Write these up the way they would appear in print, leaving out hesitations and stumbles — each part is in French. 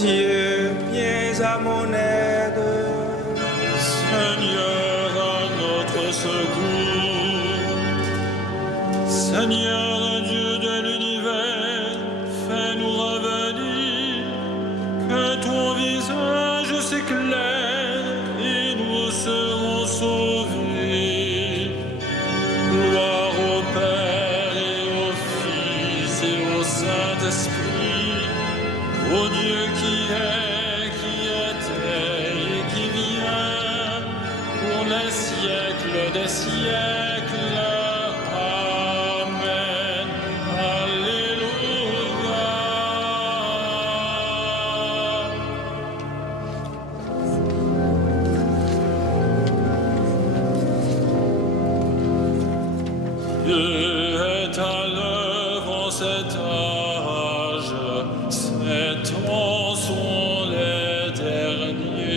Dieu, viens à mon aide. Seigneur, à notre secours. Seigneur, Dieu de l'univers, fais-nous revenir, que ton visage s'éclaire et nous serons sauvés. Gloire au Père et au Fils et au Saint-Esprit, au Dieu qui était et qui vient, pour les siècles des siècles. Amen. Alléluia. Dieu est à l'œuvre en cet âge, ces temps sont les derniers.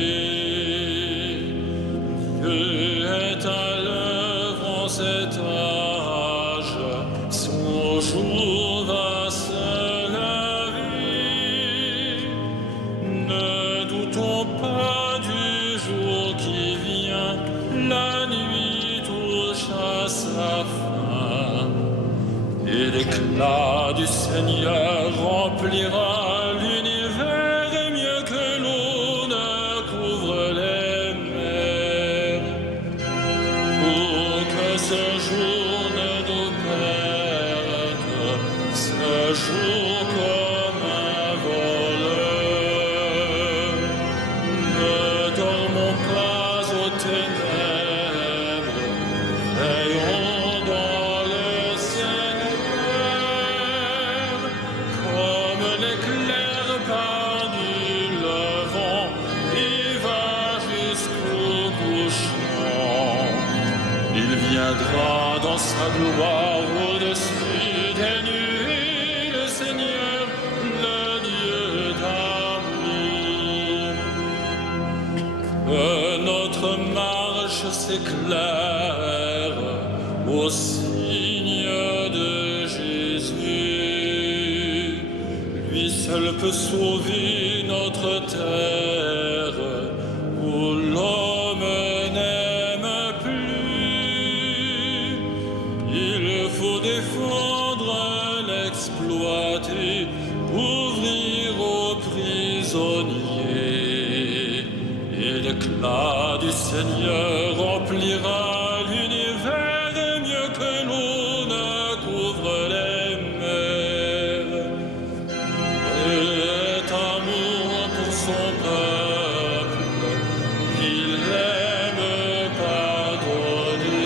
Dieu est à l'œuvre en cet âge, son jour va se lever. Ne doutons pas du jour qui vient, la nuit touche à sa fin, et l'éclat du Seigneur remplira l'univers et mieux que l'eau ne couvre les mers. Pour que ce jour ne nous perde, ce jour comme un voleur, ne dormons pas aux ténèbres, veillons dans le Seigneur, comme l'éclair part du levant, il va jusqu'au couchant. Il viendra dans sa gloire au-dessus des nuées, le Seigneur, le Dieu d'amour. Que notre marche s'éclaire au signe de Jésus. Lui seul peut sauver notre terre, où l'homme n'aime plus. Il faut défendre l'exploité, ouvrir aux prisonniers, et l'éclat du Seigneur remplira l'univers et mieux que l'eau ne couvre les mers. Et amour pour son peuple, il aime pardonner.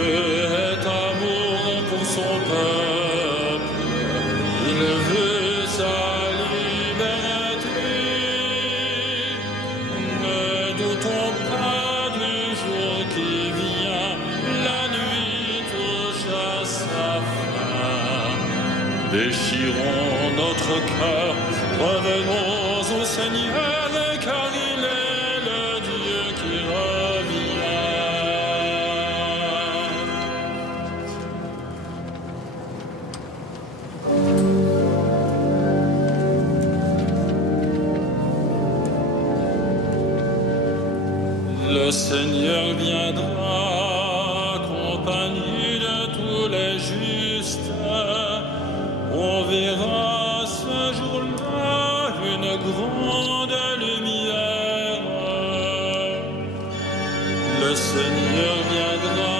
Est amour pour son peuple, il veut sa liberté. Ne doutons pas du jour qui vient, la nuit touche à sa fin. Déchirons notre cœur, revenons au Seigneur, car il est le Dieu qui revient. Le Seigneur viendra accompagné de tous les justes. On verra ce jour-là une grande lumière. Le Seigneur viendra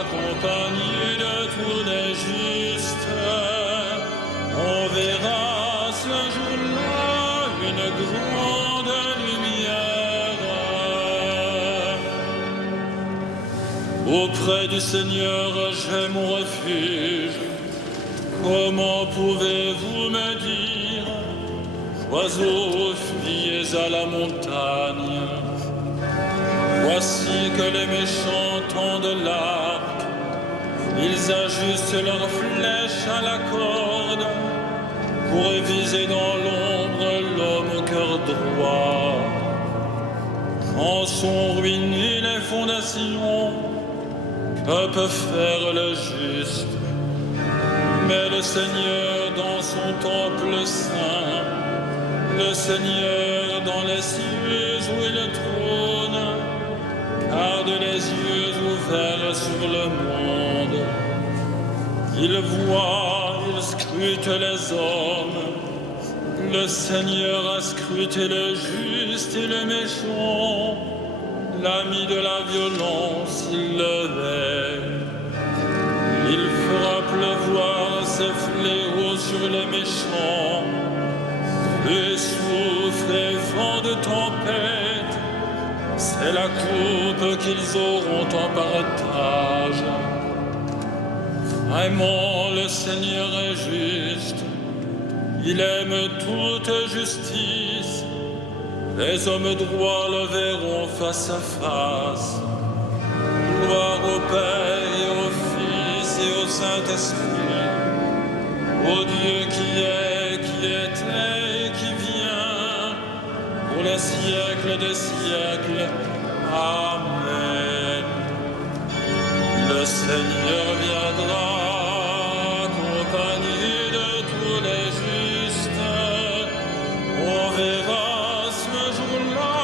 accompagné de tous les justes. On verra ce jour-là une grande lumière. Auprès du Seigneur, j'ai mon refuge. Comment pouvez-vous me dire, oiseaux, fuyez à la montagne? Voici que les méchants tendent l'arc, ils ajustent leurs flèches à la corde, pour viser dans l'ombre l'homme au cœur droit. En sont ruinées les fondations, que peut faire le juste? Mais le Seigneur dans son temple saint, le Seigneur dans les cieux où il trône, garde les yeux ouverts sur le monde. Il voit, il scrute les hommes. Le Seigneur a scruté le juste et le méchant. L'ami de la violence, il le veille. Il fera pleuvoir ses fléaux sur les méchants. Le souffle et vent de tempête, c'est la coupe qu'ils auront en partage. Vraiment, le Seigneur est juste. Il aime toute justice. Les hommes droits le verront face à face. Gloire au Père et au Fils et au Saint-Esprit, au Dieu qui était et qui vient, pour les siècles des siècles. Amen. Le Seigneur viendra, accompagné de tous les justes. On verra ce jour-là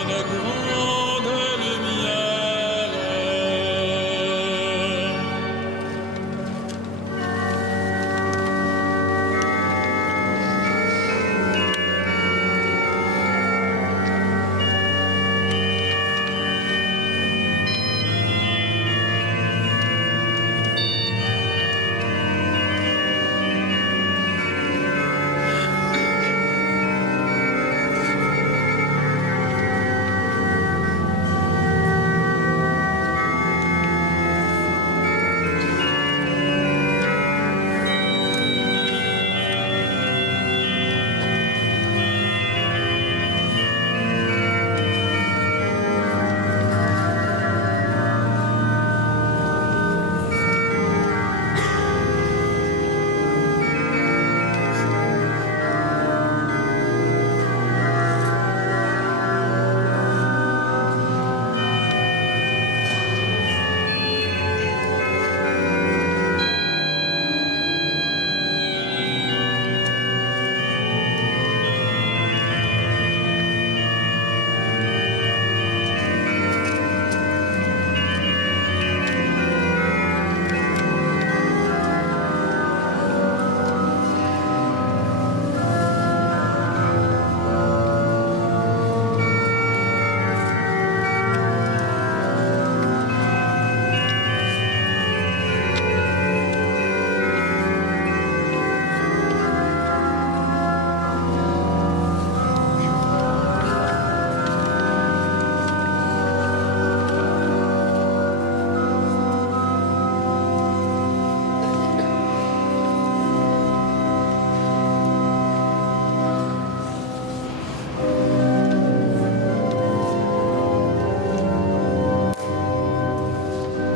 une grande lumière.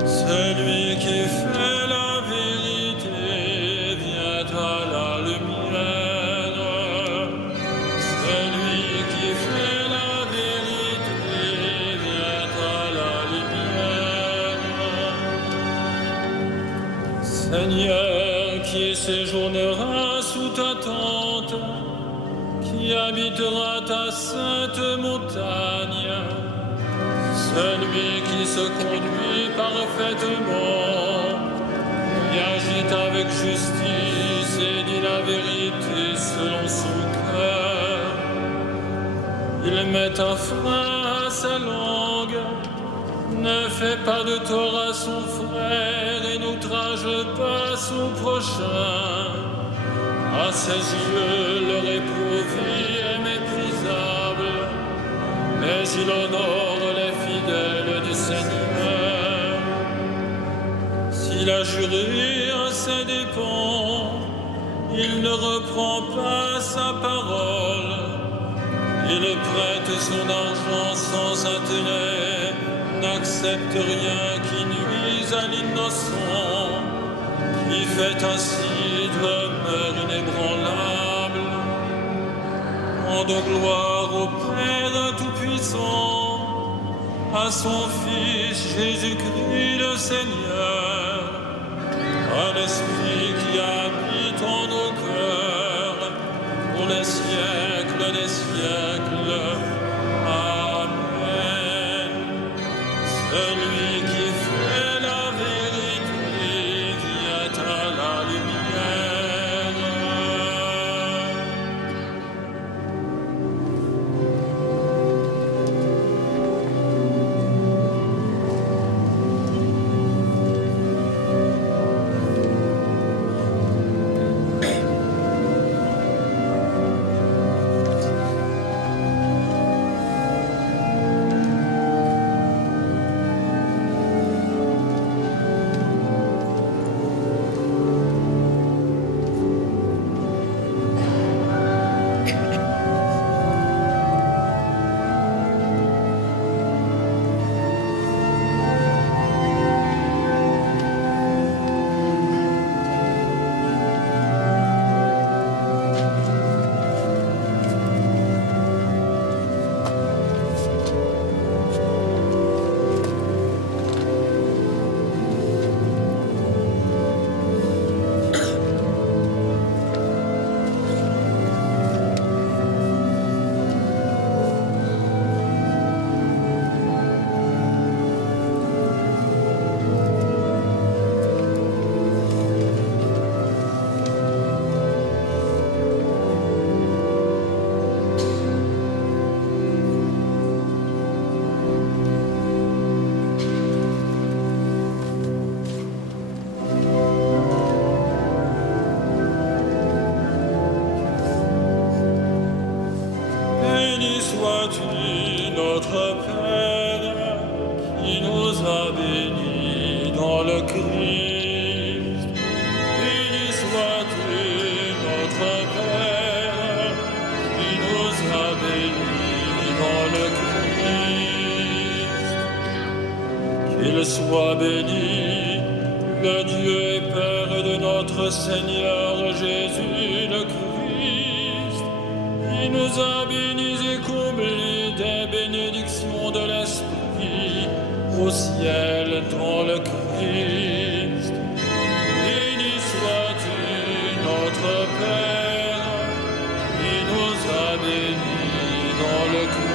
Celui qui fait la vérité vient à la lumière. Celui qui fait la vérité vient à la lumière. Seigneur, qui séjournera sous ta tente, qui habitera ta sainte montagne, celui qui se conduit parfaitement, qui agit avec justice et dit la vérité selon son cœur. Il met un frein à sa langue, ne fait pas de tort à son frère et n'outrage pas son prochain. À ses yeux, le réprouvé est méprisable, mais il honore les fidèles du Seigneur. S'il a juré à ses dépens, il ne reprend pas sa parole. Il prête son argent sans intérêt, n'accepte rien qui nuise à l'innocent, qui fait ainsi demeure inébranlable. Rendons gloire au Père Tout-Puissant, à son Fils Jésus-Christ le Seigneur, à l'Esprit qui habite en nos cœurs, siècles. Amen. Celui qui fait la vérité vient à la lumière. Béni sois-tu, notre Père, qui nous a bénis dans le Christ. Béni sois-tu, notre Père, qui nous a bénis dans le Christ. Qu'il soit béni, le Dieu et Père de notre Seigneur Jésus le Christ. Il nous a bénis et comblés des bénédictions de l'Esprit au ciel dans le Christ. Béni sois-tu, notre Père, qui nous a bénis dans le Christ.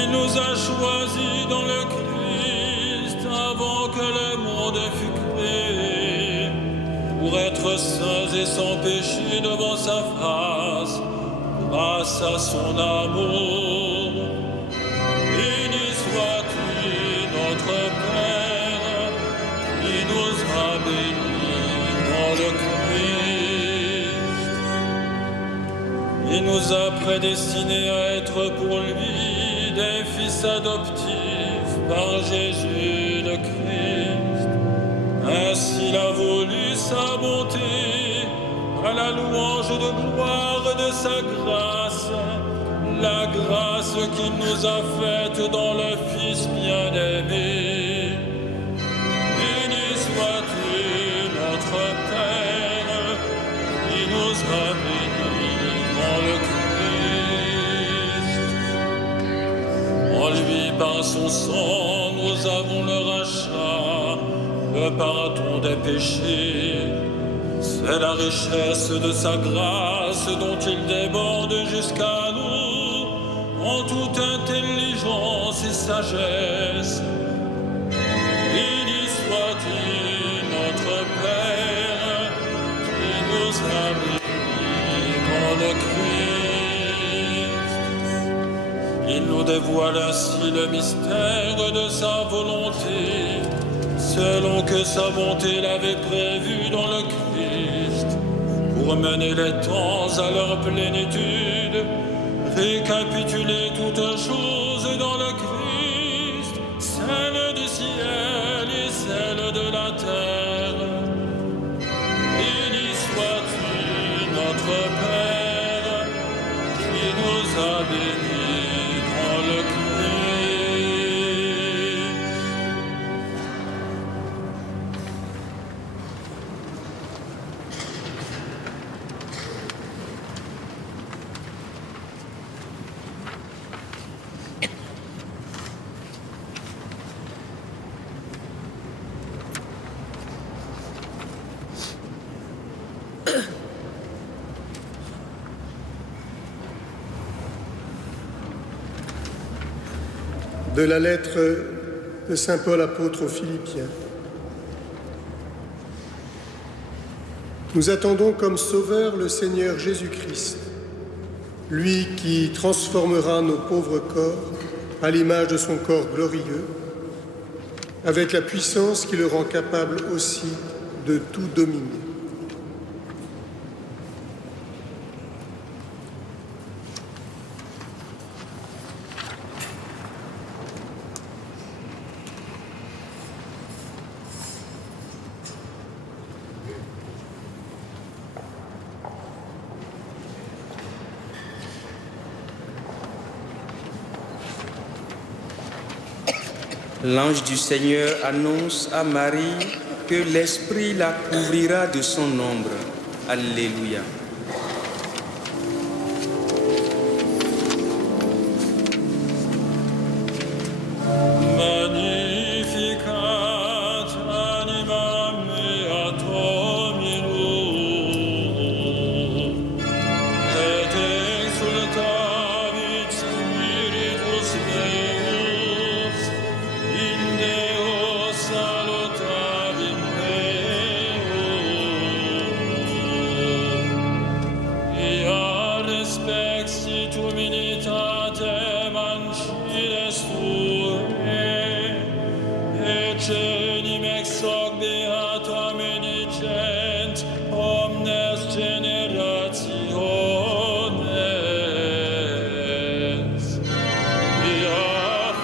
Il nous a choisis dans le Christ avant que le monde fût créé, pour être saints et sans péché devant sa face, grâce à son amour. Béni sois-tu, notre Père, qui nous a bénis dans le Christ. Il nous a prédestinés à être pour lui des fils adoptifs par Jésus le Christ. Ainsi il a voulu sa bonté, à la louange de gloire de sa grâce, la grâce qu'il nous a faite dans le Fils bien-aimé. Béni sois-tu, notre Père, qui nous a bénis dans le Christ. En lui, par son sang, nous avons le rachat, le pardon des péchés. C'est la richesse de sa grâce dont il déborde jusqu'à nous en toute intelligence et sagesse. Béni sois-tu, notre Père, qui nous a bénis dans le Christ. Il nous dévoile ainsi le mystère de sa volonté, selon que sa bonté l'avait prévu dans le Christ, pour mener les temps à leur plénitude, récapituler toutes choses dans le Christ, celle du ciel et celle de la terre. Béni sois-tu, notre Père, qui nous a bénis dans le Christ. De la lettre de saint Paul apôtre aux Philippiens. Nous attendons comme sauveur le Seigneur Jésus-Christ, lui qui transformera nos pauvres corps à l'image de son corps glorieux, avec la puissance qui le rend capable aussi de tout dominer. L'ange du Seigneur annonce à Marie que l'Esprit la couvrira de son ombre. Alléluia. Magnificat anima mea Dominum, et exultavit spiritus meus, in Deo salutavi meum. Ia respexit humilitatem anciles tuae, Cenim ex hoc beata medicent omnes generationes. Via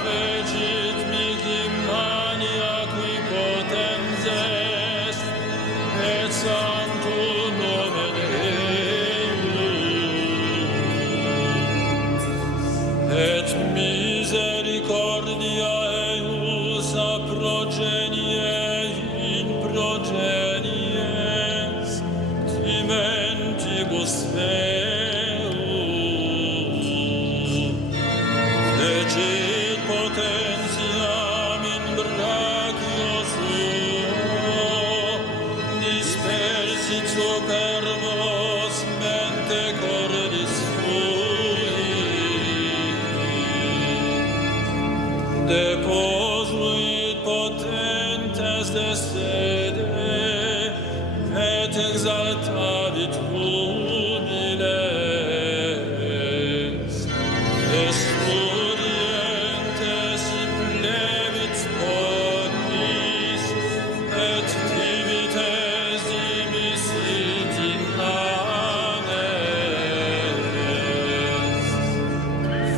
fecit mihi mania qui potens est, et sanctum nomen eius. Et misericordia eius a progenie in progenies dimentibus meum. Fecit potentiam in brachio suo, dispersit superbos mente cordis sui. Deposuit potentes de sede, et exaltavit humiles. Estudientes implevit bonis, et divites dimisit in manes.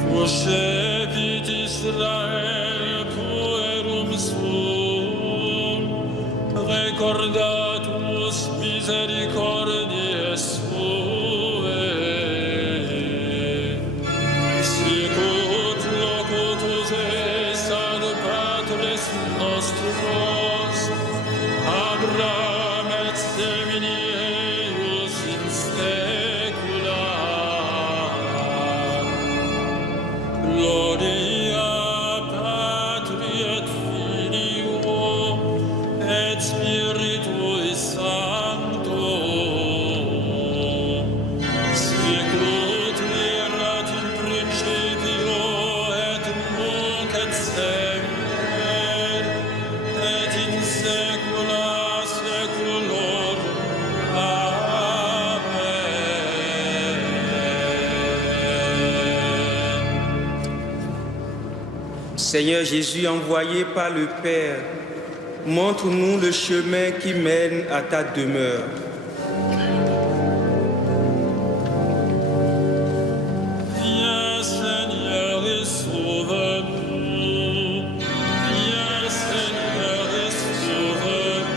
Fuscepit Israel puerum suum, recordatus misericordiae suae. Sic ut locutus est ad patres nostros, Abraham et semini eius in saecula. Gloria Patri et Filio et Spiritui Sancto, sic ut erat in principio et nunc et semper et in saecula saeculorum. Amen. Seigneur Jésus, envoyé par le Père, montre-nous le chemin qui mène à ta demeure. Viens Seigneur et sauve-nous. Viens Seigneur et sauve-nous.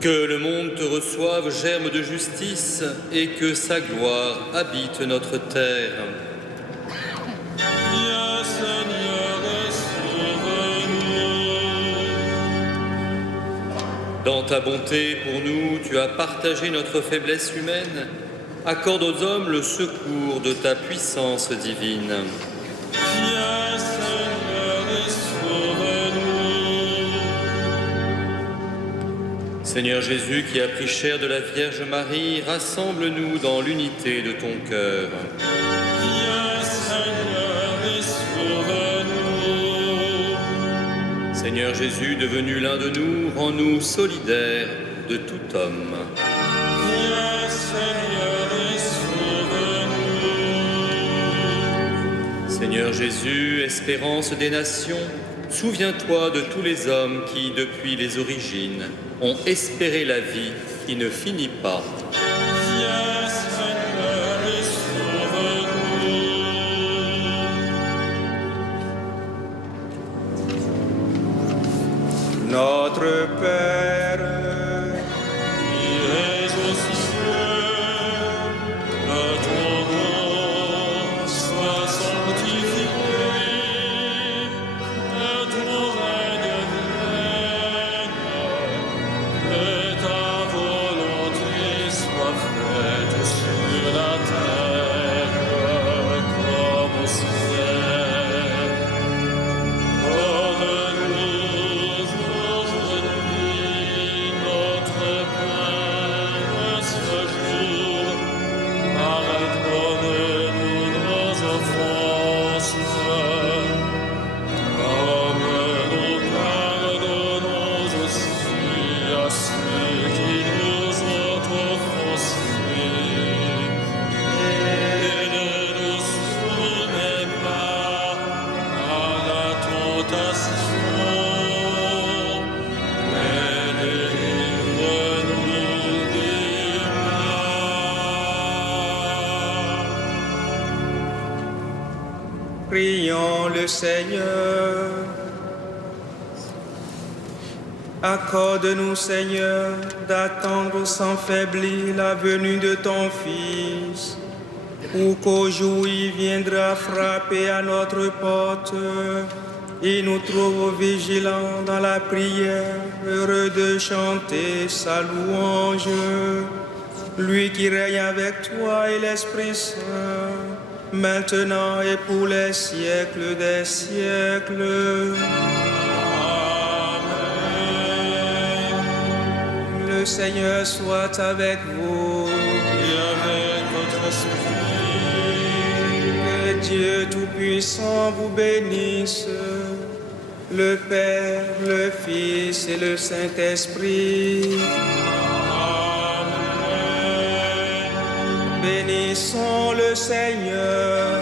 Que le monde te reçoive, germe de justice, et que sa gloire habite notre terre. Viens Seigneur et sauve-nous. Dans ta bonté pour nous, tu as partagé notre faiblesse humaine. Accorde aux hommes le secours de ta puissance divine. Viens Seigneur et sauve-nous. Seigneur Jésus, qui a pris chair de la Vierge Marie, rassemble-nous dans l'unité de ton cœur. Viens, Seigneur, et sauve-nous. Seigneur Jésus, devenu l'un de nous, rends-nous solidaires de tout homme. Viens, Seigneur, et sauve-nous. Seigneur Jésus, espérance des nations, souviens-toi de tous les hommes qui, depuis les origines, ont espéré la vie qui ne finit pas. Viens, Seigneur, et sauve-nous. Notre Père, Qui es aux cieux, que ton nom soit sanctifié, que ton règne vienne, que ta volonté soit faite sur la terre comme au ciel. Donne-nous aujourd'hui notre pain de ce jour. Pardonne-nous nos offenses, comme nous pardonnons aussi à ceux qui nous ont offensés. Et ne nous soumets pas à la tentation, mais délivre-nous du mal. prions le Seigneur. Accorde-nous, Seigneur, d'attendre sans faiblir la venue de ton Fils, pour qu'au jour où il viendra frapper à notre porte, il nous trouve vigilants dans la prière, heureux de chanter sa louange. Lui qui règne avec toi et l'Esprit Saint, maintenant et pour les siècles des siècles. Le Seigneur soit avec vous. Et avec votre esprit, Que Dieu Tout-Puissant vous bénisse, le Père, le Fils et le Saint-Esprit. Amen. Bénissons le Seigneur.